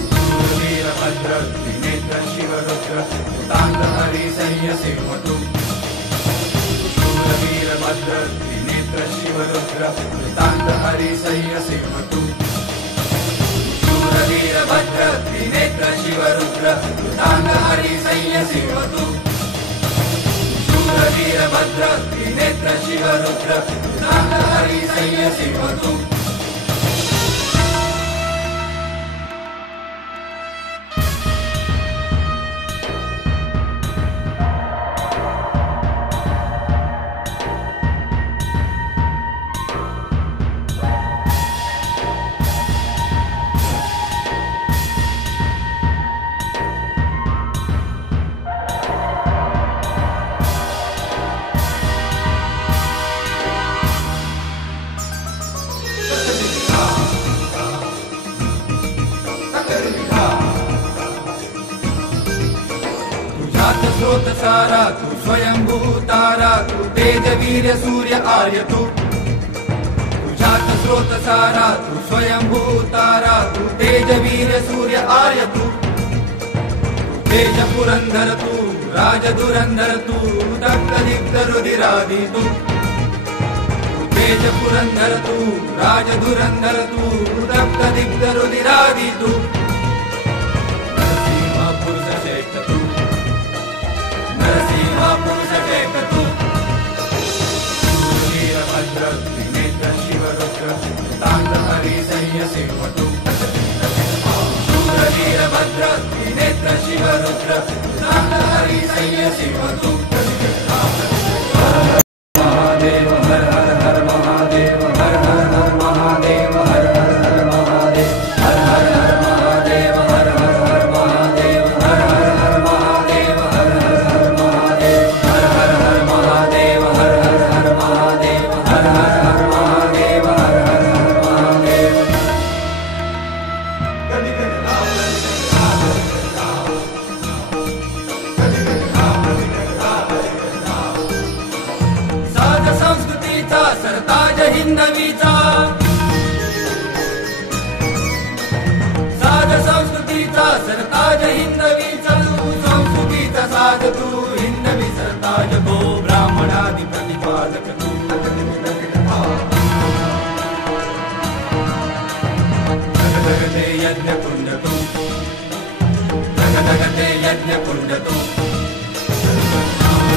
वीरभद्र त्रिनेत्र शिवरुद्र तांडहरि संयसेवतु शूरवीरभद्र त्रिनेत्र शिवरुद्र तांडहरि संयसेवतु शूरवीरभद्र त्रिनेत्र शिवरुद्र तांडहरि संयसेवतु शूरवीरभद्र त्रिनेत्र शिवरुद्र तांडहरि संयसेवतु स्रोत सारा तू स्वयंभू तारा तू तेज वीर सूर्य आर्य तू तुझात स्रोत सारा तू स्वयंभू तारा तू तेज वीर सूर्य आर्य तू तेज पुरंदर तू राज दुरंदर तू दत्त दीप्त रुधिरादि तू तेज पुरंदर तू राज दुरंदर तू दत्त दीप्त रुधिरादि तू पुरुष श्रेष्ठ तू वीरभद्र त्रिनेत्र शिवरुद्र तांडहरि संयसेवतु शूरवीरभद्र त्रिनेत्र शिवरुद्र तांडहरि संयसेवतु महादेव हर हर हर महादेव हर हर हर महादेव हर हर हर महादेव हर हर हर महादेव हर हर हर महादेव हर हर हर महादेव हर हर हर महादेव हर हर हर महादेव हर हर हर महादेव हर हर हर महादेव हर हर हर महादेव साध संस्कृतीचा सरताज हिंदवीचा साध संस्कृतीचा सरताज हिंदवीचा संस्कृतीचा साध तू हिंदवी सरताज तो ब्राह्मणादि प्रतिपादक तू जगते यज्ञ कुंड तू जगते यज्ञ कुंड तू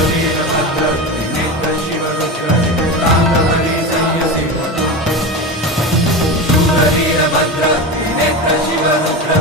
वीरभद्र त्रिनेत्र शिवरुद्र तांडहरि संयसेवतु शूरवीरभद्र त्रिनेत्र शिवरुद्र